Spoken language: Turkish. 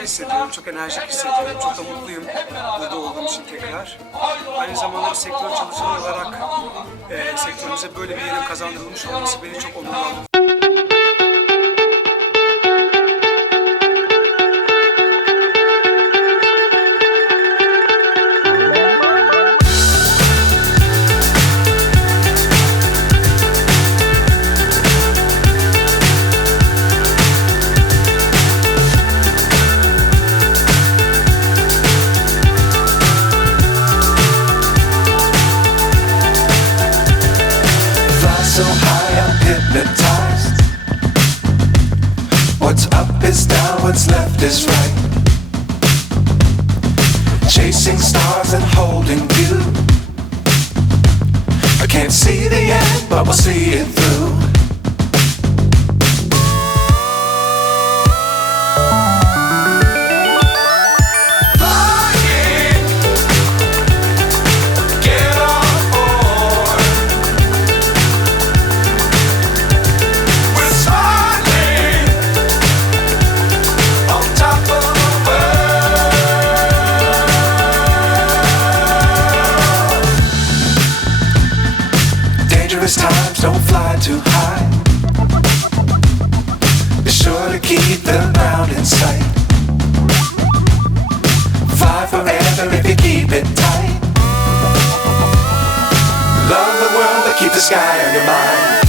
güzel hissediyorum, çok enerjik hissediyorum, çok da mutluyum burada olduğum için tekrar. Aynı zamanda bir sektör çalışanı olarak sektörümüze böyle bir yerin kazandırılmış olması beni çok onurlandırdı. So high I'm hypnotized. What's up is down, what's left is right. Chasing stars and holding you. I can't see the end, but we'll see it through. Times don't fly too high. Be sure to keep the ground in sight. Fly forever if you keep it tight. Love the world but keep the sky on your mind.